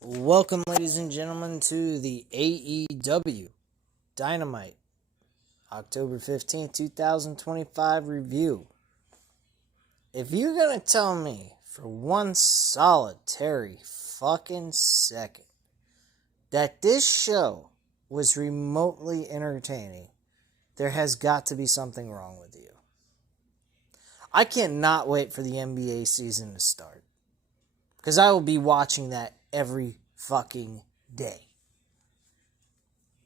Welcome, ladies and gentlemen, to the AEW Dynamite October 15th, 2025 review. If you're going to tell me for one solitary fucking second that this show was remotely entertaining, there has got to be something wrong with you. I cannot wait for the NBA season to start, because I will be watching that every fucking day.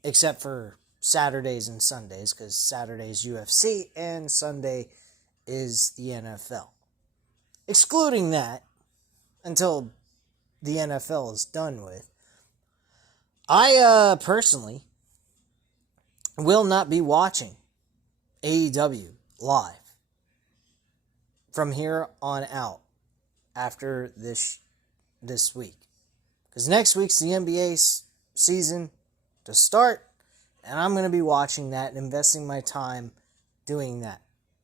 Except for Saturdays and Sundays, because Saturday's UFC and Sunday is the NFL. Excluding that, until the NFL is done with, I personally will not be watching AEW live from here on out after this week. Because next week's the NBA season to start, and I'm going to be watching that and investing my time doing that.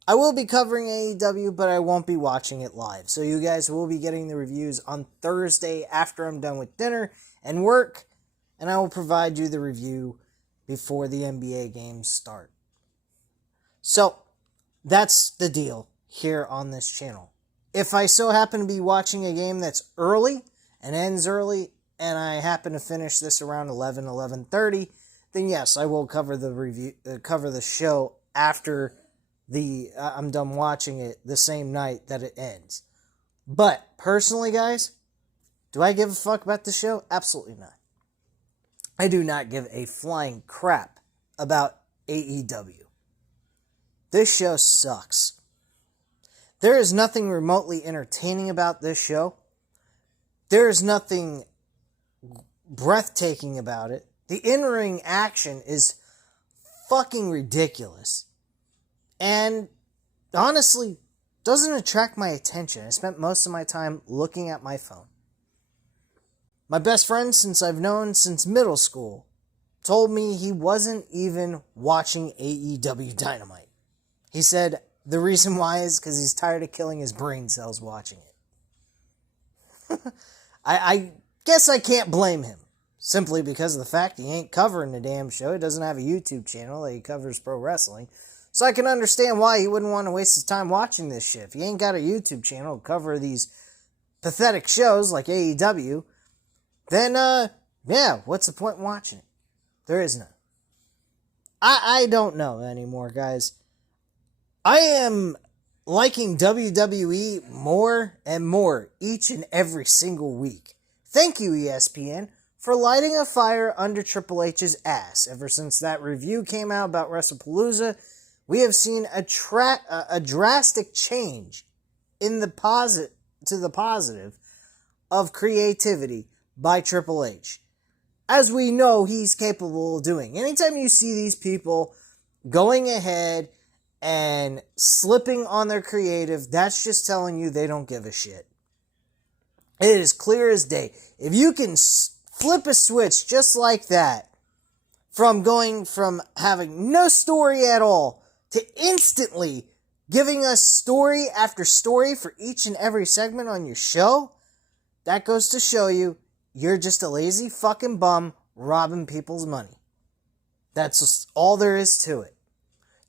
I will be covering AEW, but I won't be watching it live. So you guys will be getting the reviews on Thursday after I'm done with dinner and work, and I will provide you the review before the NBA games start. So, that's the deal here on this channel. If I so happen to be watching a game that's early and ends early, and I happen to finish this around 11:30, then yes, I will cover the show after I'm done watching it the same night that it ends. But personally, guys, do I give a fuck about the show? Absolutely not. I do not give a flying crap about AEW. This show sucks. There is nothing remotely entertaining about this show. There is nothing breathtaking about it. The in-ring action is fucking ridiculous. And honestly, doesn't attract my attention. I spent most of my time looking at my phone. My best friend, since I've known since middle school, told me he wasn't even watching AEW Dynamite. He said the reason why is because he's tired of killing his brain cells watching it. I guess I can't blame him, simply because of the fact he ain't covering the damn show. He doesn't have a YouTube channel that he covers pro wrestling. So I can understand why he wouldn't want to waste his time watching this shit. If he ain't got a YouTube channel to cover these pathetic shows like AEW, then, yeah, what's the point in watching it? There is none. I don't know anymore, guys. I am liking WWE more and more each and every single week. Thank you, ESPN, for lighting a fire under Triple H's ass. Ever since that review came out about WrestlePalooza, we have seen a drastic change in the positive of creativity by Triple H, as we know he's capable of doing. Anytime you see these people going ahead and slipping on their creative, that's just telling you they don't give a shit. It is clear as day. If you can flip a switch just like that, from going from having no story at all to instantly giving us story after story for each and every segment on your show, that goes to show you you're just a lazy fucking bum robbing people's money. That's just all there is to it.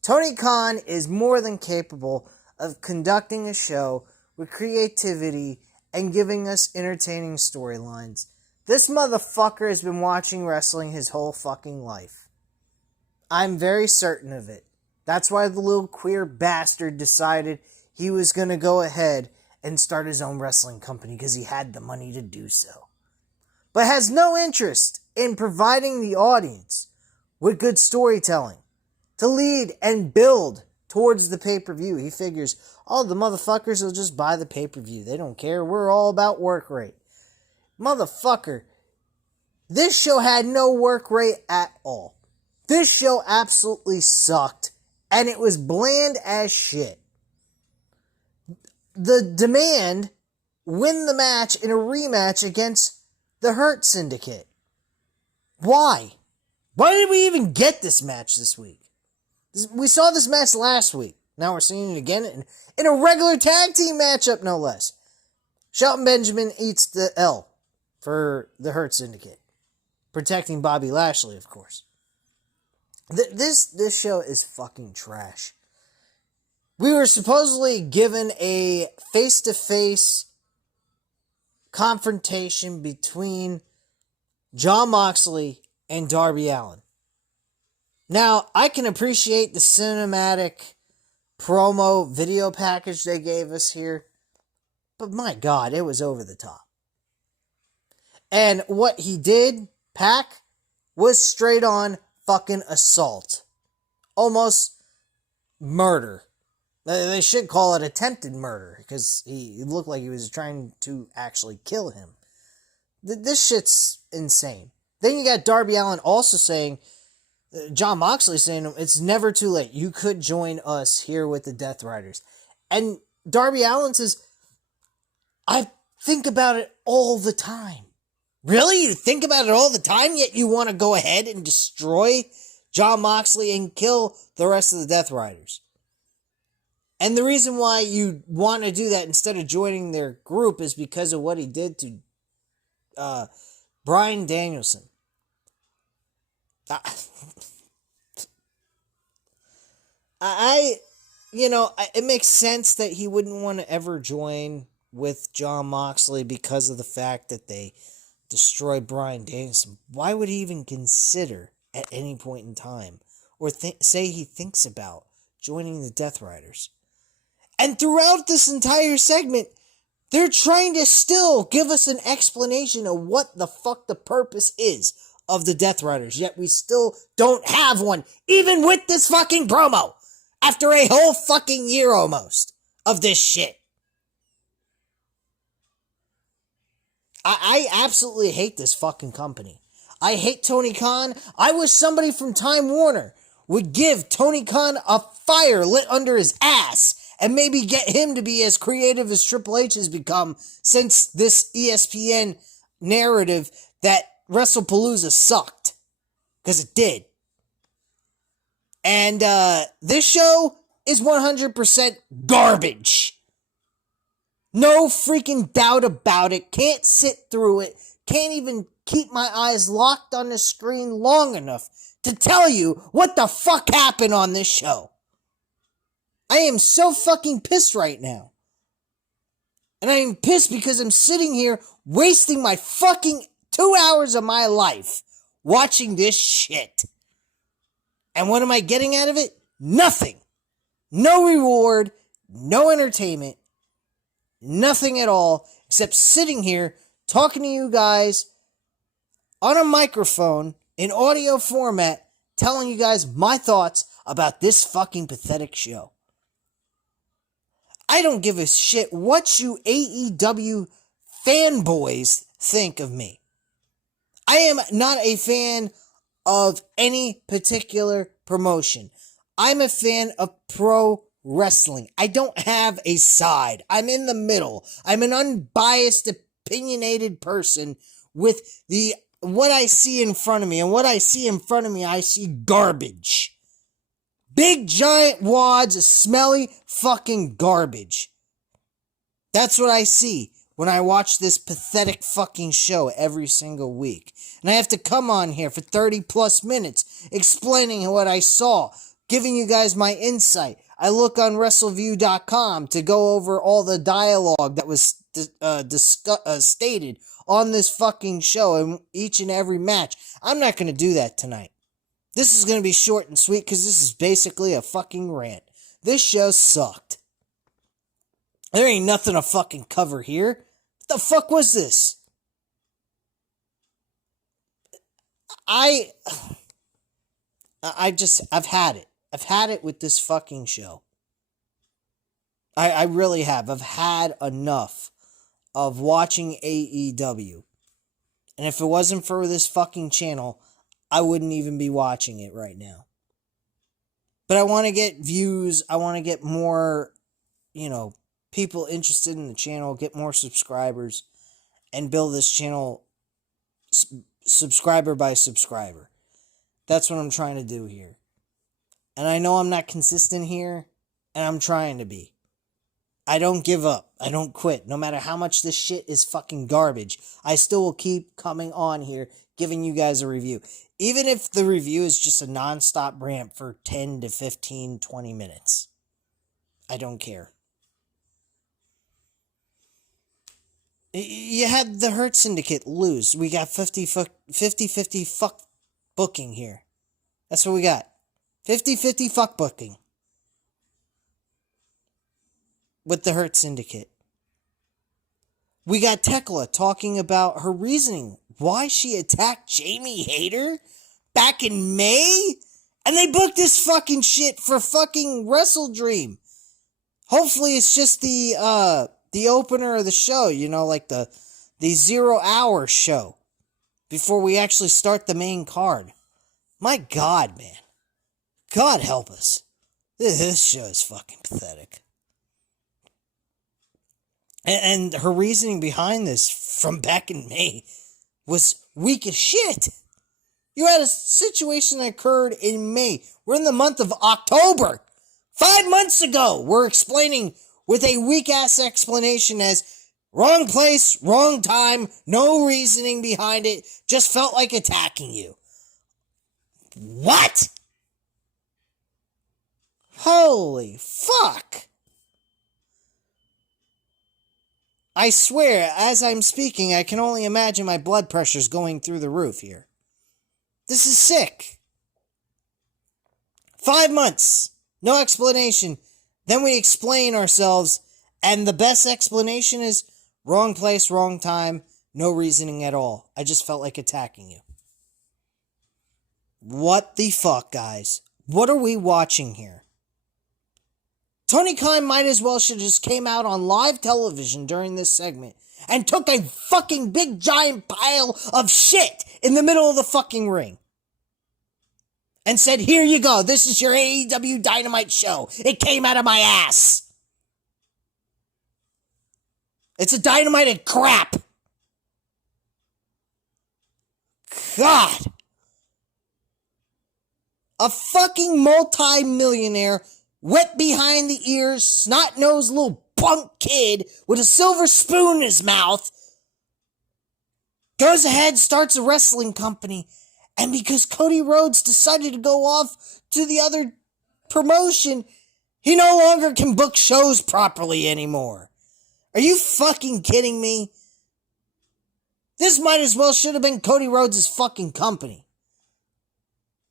Tony Khan is more than capable of conducting a show with creativity and giving us entertaining storylines. This motherfucker has been watching wrestling his whole fucking life. I'm very certain of it. That's why the little queer bastard decided he was going to go ahead and start his own wrestling company, because he had the money to do so. But has no interest in providing the audience with good storytelling to lead and build towards the pay-per-view. He figures, oh, the motherfuckers will just buy the pay-per-view. They don't care. We're all about work rate. Motherfucker, this show had no work rate at all. This show absolutely sucked, and it was bland as shit. The Demand win the match in a rematch against the Hurt Syndicate. Why? Why did we even get this match this week? We saw this match last week. Now we're seeing it again in a regular tag team matchup, no less. Shelton Benjamin eats the L. for the Hurt Syndicate. Protecting Bobby Lashley, of course. This show is fucking trash. We were supposedly given a face-to-face confrontation between Jon Moxley and Darby Allin. Now, I can appreciate the cinematic promo video package they gave us here, but my God, it was over the top. And what he did, Pac, was straight on fucking assault. Almost murder. They should call it attempted murder, because he looked like he was trying to actually kill him. This shit's insane. Then you got Darby Allin also saying, Jon Moxley saying, it's never too late. You could join us here with the Death Riders. And Darby Allin says, I think about it all the time. Really? You think about it all the time, yet you want to go ahead and destroy Jon Moxley and kill the rest of the Death Riders? And the reason why you want to do that instead of joining their group is because of what he did to Bryan Danielson. It makes sense that he wouldn't want to ever join with Jon Moxley because of the fact that they destroyed Bryan Danielson. Why would he even consider at any point in time or say he thinks about joining the Death Riders? And throughout this entire segment, they're trying to still give us an explanation of what the fuck the purpose is of the Death Riders, yet we still don't have one, even with this fucking promo, after a whole fucking year almost of this shit. I absolutely hate this fucking company. I hate Tony Khan. I wish somebody from Time Warner would give Tony Khan a fire lit under his ass and maybe get him to be as creative as Triple H has become since this ESPN narrative that WrestlePalooza sucked. Because it did. And this show is 100% garbage. No freaking doubt about it. Can't sit through it. Can't even keep my eyes locked on the screen long enough to tell you what the fuck happened on this show. I am so fucking pissed right now. And I am pissed because I'm sitting here wasting my fucking 2 hours of my life watching this shit. And what am I getting out of it? Nothing. No reward, no entertainment, nothing at all, except sitting here talking to you guys on a microphone in audio format, telling you guys my thoughts about this fucking pathetic show. I don't give a shit what you AEW fanboys think of me. I am not a fan of any particular promotion. I'm a fan of pro wrestling. I don't have a side. I'm in the middle. I'm an unbiased, opinionated person with what I see in front of me. And what I see in front of me, I see garbage. Big giant wads of smelly fucking garbage. That's what I see when I watch this pathetic fucking show every single week. And I have to come on here for 30 plus minutes explaining what I saw, giving you guys my insight. I look on WrestleView.com to go over all the dialogue that was stated on this fucking show in each and every match. I'm not going to do that tonight. This is going to be short and sweet because this is basically a fucking rant. This show sucked. There ain't nothing to fucking cover here. What the fuck was this? I've had it. I've had it with this fucking show. I really have. I've had enough of watching AEW. And if it wasn't for this fucking channel, I wouldn't even be watching it right now. But I want to get views. I want to get more, people interested in the channel, get more subscribers, and build this channel subscriber by subscriber. That's what I'm trying to do here. And I know I'm not consistent here, and I'm trying to be. I don't give up. I don't quit. No matter how much this shit is fucking garbage, I still will keep coming on here giving you guys a review. Even if the review is just a non-stop rant for 10 to 15, 20 minutes. I don't care. You had the Hurt Syndicate lose. We got 50-50 fuck booking here. That's what we got. 50-50 fuck booking. With the Hurt Syndicate. We got Tekla talking about her reasoning. Why she attacked Jamie Hayter back in May? And they booked this fucking shit for fucking Wrestle Dream. Hopefully it's just the opener of the show, you know, like the 0 hour show before we actually start the main card. My God, man. God help us. This show is fucking pathetic. And her reasoning behind this from back in May was weak as shit. You had a situation that occurred in May. We're in the month of October. 5 months ago, we're explaining with a weak-ass explanation as wrong place, wrong time, no reasoning behind it, just felt like attacking you. What? Holy fuck. I swear, as I'm speaking, I can only imagine my blood pressure's going through the roof here. This is sick. 5 months. No explanation. Then we explain ourselves, and the best explanation is wrong place, wrong time, no reasoning at all. I just felt like attacking you. What the fuck, guys? What are we watching here? Tony Khan might as well should have just came out on live television during this segment and took a fucking big giant pile of shit in the middle of the fucking ring. And said, here you go, this is your AEW Dynamite show. It came out of my ass. It's a Dynamite crap. God. A fucking multi-millionaire, wet behind the ears, snot-nosed little punk kid with a silver spoon in his mouth goes ahead, starts a wrestling company. And because Cody Rhodes decided to go off to the other promotion, he no longer can book shows properly anymore. Are you fucking kidding me? This might as well should have been Cody Rhodes' fucking company.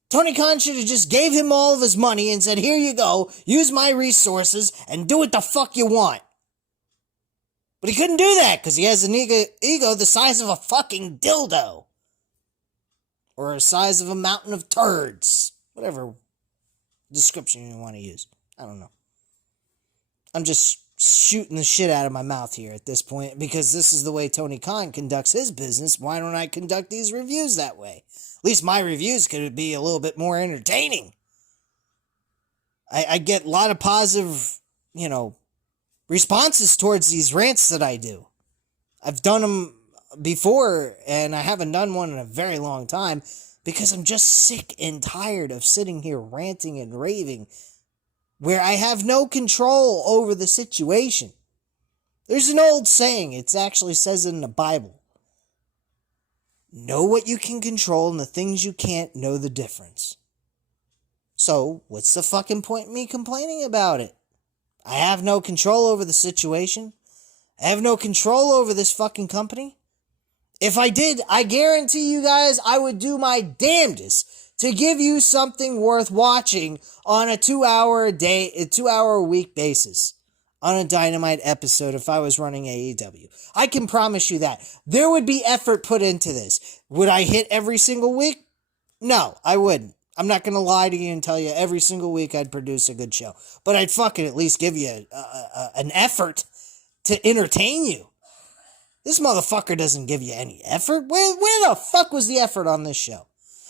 Tony Khan should have just gave him all of his money and said, here you go, use my resources and do what the fuck you want. But he couldn't do that because he has an ego the size of a fucking dildo. Or the size of a mountain of turds. Whatever description you want to use. I don't know. I'm just shooting the shit out of my mouth here at this point because this is the way Tony Khan conducts his business. Why don't I conduct these reviews that way? At least my reviews could be a little bit more entertaining. I get a lot of positive, responses towards these rants that I do. I've done them before, and I haven't done one in a very long time because I'm just sick and tired of sitting here ranting and raving where I have no control over the situation. There's an old saying, it actually says it in the Bible. Know what you can control and the things you can't, know the difference. So, what's the fucking point in me complaining about it? I have no control over the situation. I have no control over this fucking company. If I did, I guarantee you guys I would do my damnedest to give you something worth watching on a 2 hour a week basis on a Dynamite episode if I was running AEW. I can promise you that. There would be effort put into this. Would I hit every single week? No, I wouldn't. I'm not going to lie to you and tell you every single week I'd produce a good show. But I'd fucking at least give you an effort to entertain you. This motherfucker doesn't give you any effort. Where the fuck was the effort on this show?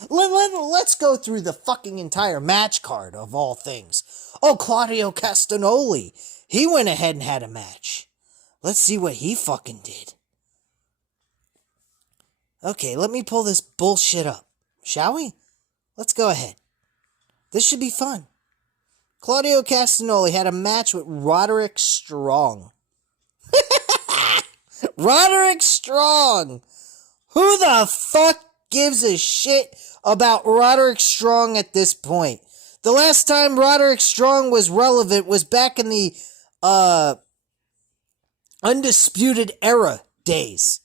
Let's go through the fucking entire match card of all things. Oh, Claudio Castagnoli. He went ahead and had a match. Let's see what he fucking did. Okay, let me pull this bullshit up. Shall we? Let's go ahead. This should be fun. Claudio Castagnoli had a match with Roderick Strong. Roderick Strong! Who the fuck gives a shit about Roderick Strong at this point? The last time Roderick Strong was relevant was back in the Undisputed Era days.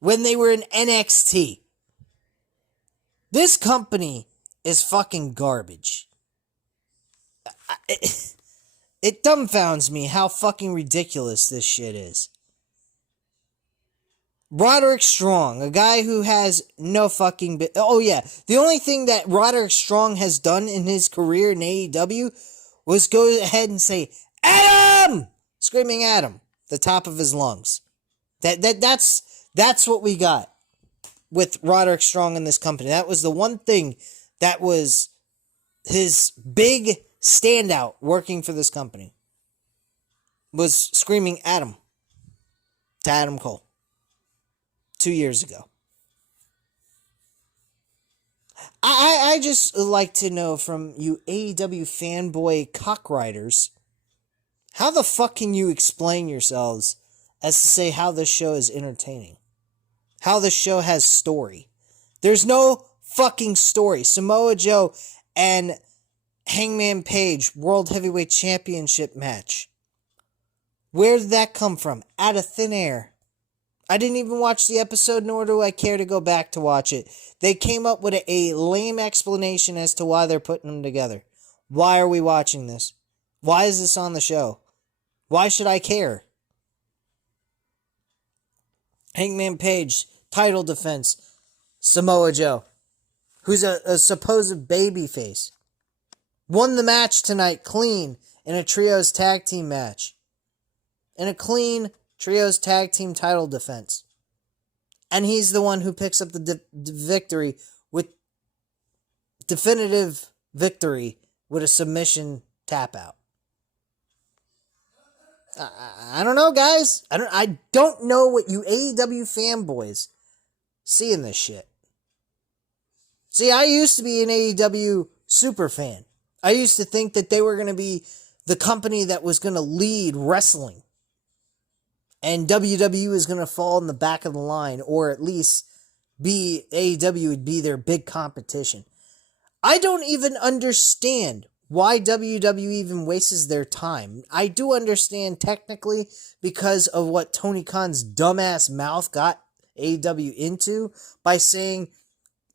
When they were in NXT. This company is fucking garbage. It dumbfounds me how fucking ridiculous this shit is. Roderick Strong, a guy who has no fucking... Oh yeah, the only thing that Roderick Strong has done in his career in AEW was go ahead and say, Adam! Screaming at him, the top of his lungs. That's what we got with Roderick Strong in this company. That was the one thing that was his big standout working for this company. Was screaming at him. To Adam Cole. 2 years ago. I just like to know from you AEW fanboy cockriders, how the fuck can you explain yourselves as to say how this show is entertaining? How this show has story? There's no fucking story. Samoa Joe and Hangman Page World Heavyweight Championship match. Where did that come from? Out of thin air. I didn't even watch the episode, nor do I care to go back to watch it. They came up with a lame explanation as to why they're putting them together. Why are we watching this? Why is this on the show? Why should I care? Hangman Page, title defense. Samoa Joe, who's a supposed babyface, won the match tonight clean in a trios tag team match. In a clean trios tag team title defense. And he's the one who picks up the victory with definitive victory with a submission tap out. I don't know, guys. I don't know what you AEW fanboys see in this shit. See, I used to be an AEW super fan. I used to think that they were going to be the company that was going to lead wrestling. And WWE is going to fall in the back of the line, or at least AEW would be their big competition. I don't even understand why WWE even wastes their time. I do understand technically because of what Tony Khan's dumbass mouth got AEW into by saying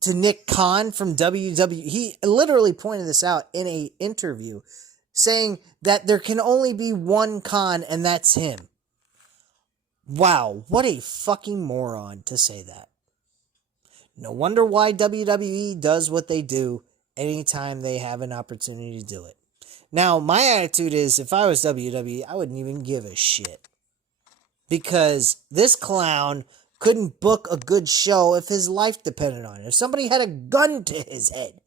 to Nick Khan from WWE, he literally pointed this out in an interview, saying that there can only be one Khan and that's him. Wow, what a fucking moron to say that. No wonder why WWE does what they do anytime they have an opportunity to do it. Now, my attitude is, if I was WWE, I wouldn't even give a shit. Because this clown couldn't book a good show if his life depended on it. If somebody had a gun to his head.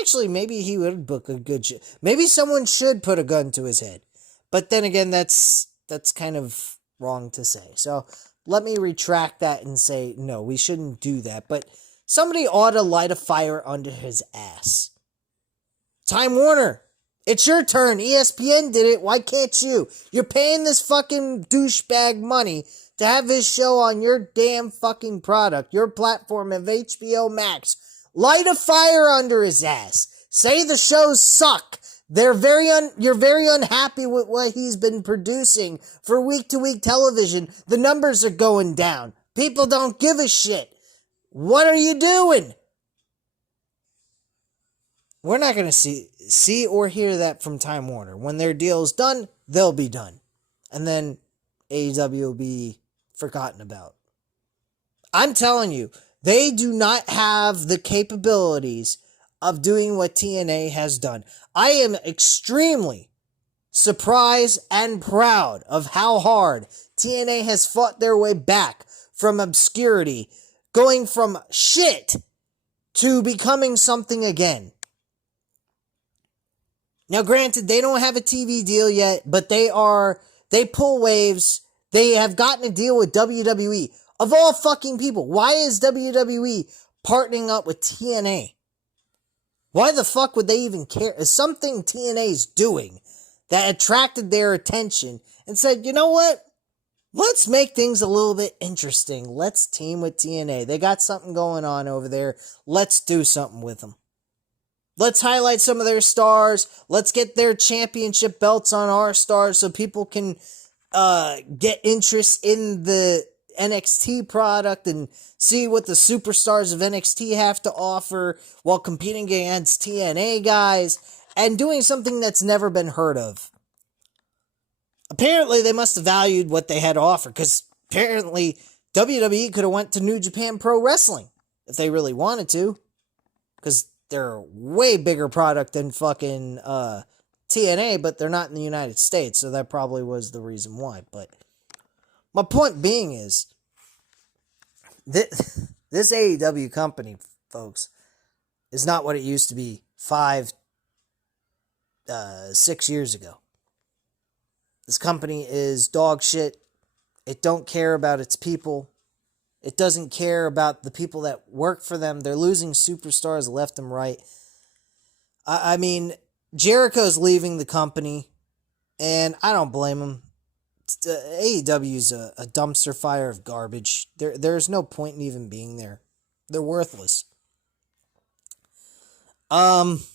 Actually, maybe he would book a good show. Maybe someone should put a gun to his head. But then again, that's kind of wrong to say. So let me retract that and say, no, we shouldn't do that. But somebody ought to light a fire under his ass. Time Warner, it's your turn. ESPN did it. Why can't you? You're paying this fucking douchebag money to have his show on your damn fucking product, your platform of HBO Max. Light a fire under his ass. Say the shows suck. You're very unhappy with what he's been producing for week-to-week television. The numbers are going down. People don't give a shit. What are you doing? We're not going to see or hear that from Time Warner. When their deal's done, they'll be done. And then AEW will be forgotten about. I'm telling you, they do not have the capabilities of doing what TNA has done. I am extremely surprised and proud of how hard TNA has fought their way back from obscurity, going from shit to becoming something again. Now, granted, they don't have a TV deal yet, but they pull waves. They have gotten a deal with WWE. Of all fucking people, why is WWE partnering up with TNA? Why the fuck would they even care? Is something TNA's doing that attracted their attention and said, you know what? Let's make things a little bit interesting. Let's team with TNA. They got something going on over there. Let's do something with them. Let's highlight some of their stars. Let's get their championship belts on our stars so people can get interest in the NXT product and see what the superstars of NXT have to offer while competing against TNA guys and doing something that's never been heard of. Apparently, they must have valued what they had to offer, because apparently WWE could have went to New Japan Pro Wrestling if they really wanted to, because they're a way bigger product than fucking TNA, but they're not in the United States, so that probably was the reason why. But my point being is, this AEW company, folks, is not what it used to be 6 years ago. This company is dog shit. It don't care about its people. It doesn't care about the people that work for them. They're losing superstars left and right. I mean, Jericho's leaving the company, and I don't blame him. AEW's a dumpster fire of garbage. There's no point in even being there. They're worthless. Let's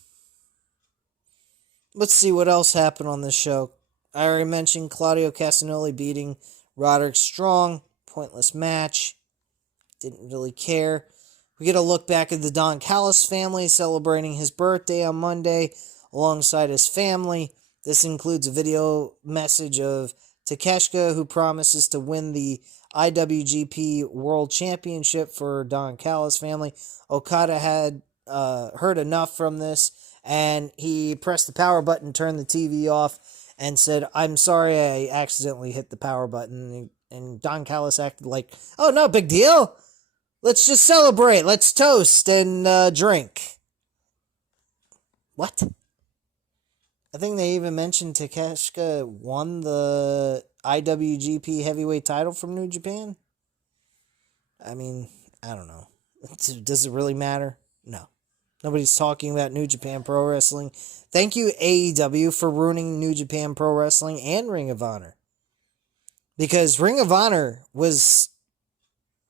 see what else happened on this show. I already mentioned Claudio Castagnoli beating Roderick Strong. Pointless match. Didn't really care. We get a look back at the Don Callis family celebrating his birthday on Monday alongside his family. This includes a video message of Takeshita, who promises to win the IWGP World Championship for Don Callis family. Okada had heard enough from this, and he pressed the power button, turned the TV off, and said, I'm sorry I accidentally hit the power button. And Don Callis acted like, oh, no big deal. Let's just celebrate. Let's toast and drink. What? I think they even mentioned Takeshita won the IWGP Heavyweight title from New Japan. I mean, I don't know. Does it really matter? No. Nobody's talking about New Japan Pro Wrestling. Thank you, AEW, for ruining New Japan Pro Wrestling and Ring of Honor. Because Ring of Honor was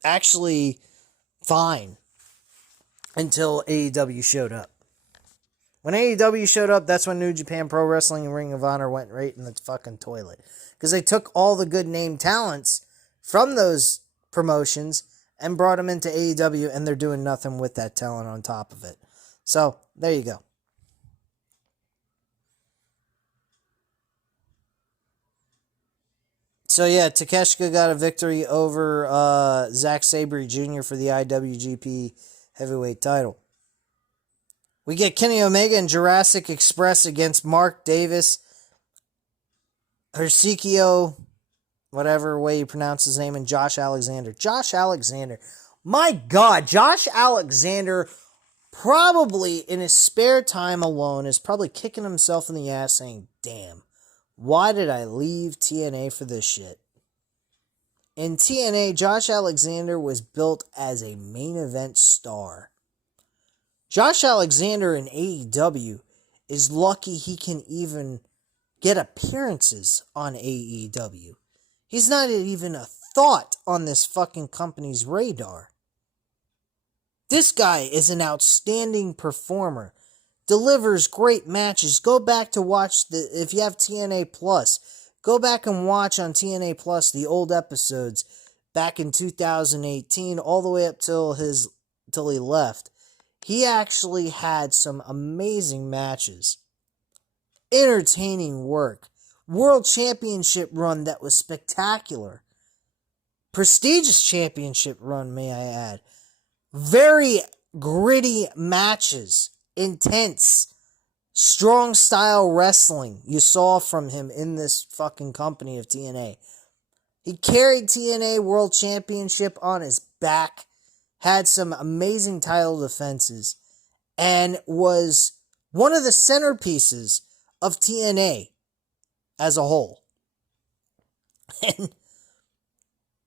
actually fine until AEW showed up. When AEW showed up, that's when New Japan Pro Wrestling and Ring of Honor went right in the fucking toilet. Because they took all the good name talents from those promotions and brought them into AEW, and they're doing nothing with that talent on top of it. So, there you go. So yeah, Takeshita got a victory over Zack Sabre Jr. for the IWGP Heavyweight title. We get Kenny Omega and Jurassic Express against Mark Davis, Hersikio, whatever way you pronounce his name, and Josh Alexander. Josh Alexander. My God, Josh Alexander probably in his spare time alone is probably kicking himself in the ass saying, damn, why did I leave TNA for this shit? In TNA, Josh Alexander was built as a main event star. Josh Alexander in AEW is lucky he can even get appearances on AEW. He's not even a thought on this fucking company's radar. This guy is an outstanding performer. Delivers great matches. Go back to watch if you have TNA Plus, go back and watch on TNA Plus the old episodes back in 2018 all the way up till he left. He actually had some amazing matches. Entertaining work. World Championship run that was spectacular. Prestigious championship run, may I add. Very gritty matches. Intense. Strong style wrestling you saw from him in this fucking company of TNA. He carried TNA World Championship on his back. Had some amazing title defenses. And was one of the centerpieces of TNA as a whole. And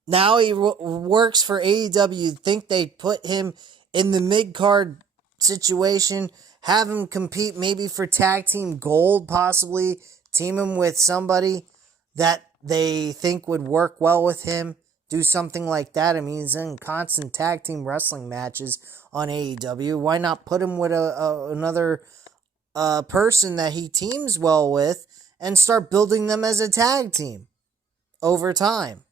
now he works for AEW. You'd think they'd put him in the mid-card situation, have him compete maybe for tag team gold, possibly team him with somebody that they think would work well with him. Do something like that. I mean, he's in constant tag team wrestling matches on AEW. Why not put him with another person that he teams well with and start building them as a tag team over time?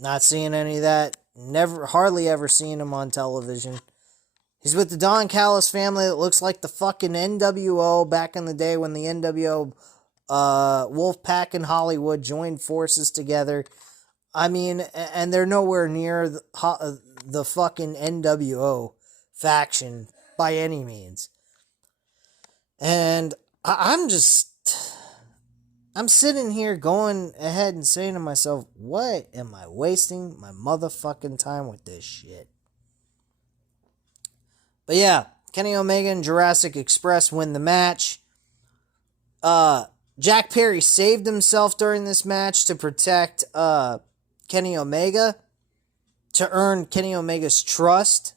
Not seeing any of that. Hardly ever seeing him on television. He's with the Don Callis family that looks like the fucking NWO back in the day when the NWO Wolfpack and Hollywood joined forces together. I mean, and they're nowhere near the fucking NWO faction by any means. And I'm sitting here going ahead and saying to myself, what am I wasting my motherfucking time with this shit? But yeah, Kenny Omega and Jurassic Express win the match. Jack Perry saved himself during this match to protect Kenny Omega, to earn Kenny Omega's trust,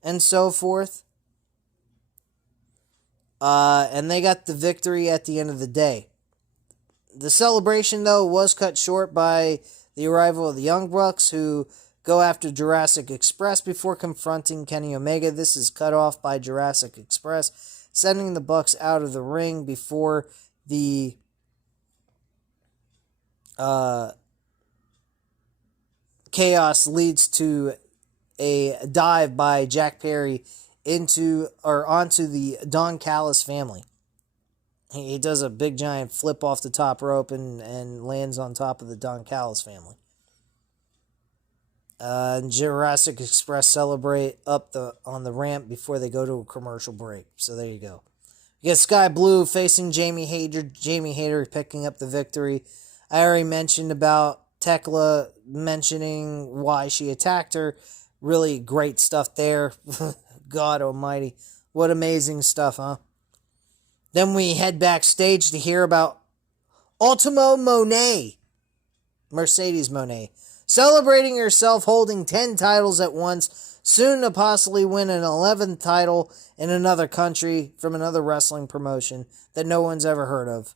and so forth. And they got the victory at the end of the day. The celebration, though, was cut short by the arrival of the Young Bucks, who go after Jurassic Express before confronting Kenny Omega. This is cut off by Jurassic Express, sending the Bucks out of the ring before the chaos leads to a dive by Jack Perry onto the Don Callis family. He does a big giant flip off the top rope and lands on top of the Don Callis family. Jurassic Express celebrate up on the ramp before they go to a commercial break. So there you go. You get Sky Blue facing Jamie Hayter. Jamie Hayter picking up the victory. I already mentioned about Tekla mentioning why she attacked her. Really great stuff there. God almighty. What amazing stuff, huh? Then we head backstage to hear about Ultimo Monet. Mercedes Monet. Celebrating herself holding 10 titles at once. Soon to possibly win an 11th title in another country from another wrestling promotion that no one's ever heard of.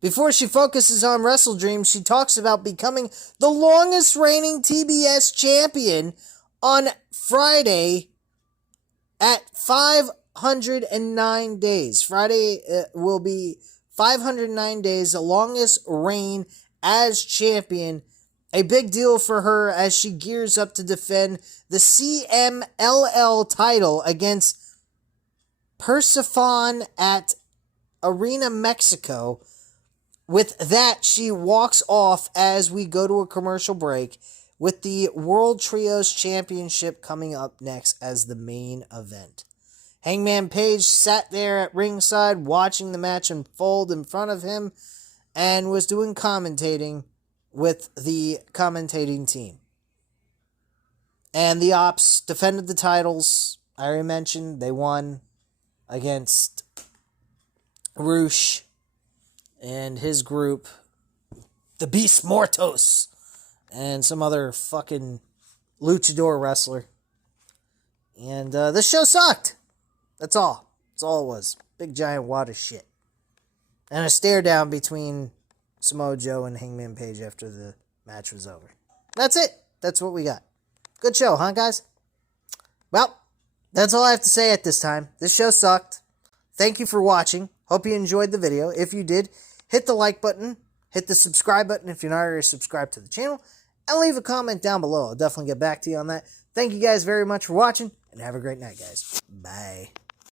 Before she focuses on Wrestle Dream, she talks about becoming the longest reigning TBS champion on Friday at 509 days. Friday will be 509 days, the longest reign as champion. A big deal for her as she gears up to defend the CMLL title against Persephone at Arena Mexico. With that, she walks off as we go to a commercial break, with the World Trios Championship coming up next as the main event. Hangman Page sat there at ringside watching the match unfold in front of him and was doing commentating with the commentating team. And the Ops defended the titles. I already mentioned they won against Roosh and his group, the Beast Mortos, and some other fucking luchador wrestler. And this show sucked. That's all. That's all it was. Big giant wad of shit. And a stare down between Samoa Joe and Hangman Page after the match was over. That's it. That's what we got. Good show, huh, guys? Well, that's all I have to say at this time. This show sucked. Thank you for watching. Hope you enjoyed the video. If you did, hit the like button, hit the subscribe button if you're not already subscribed to the channel, and leave a comment down below. I'll definitely get back to you on that. Thank you guys very much for watching, and have a great night, guys. Bye.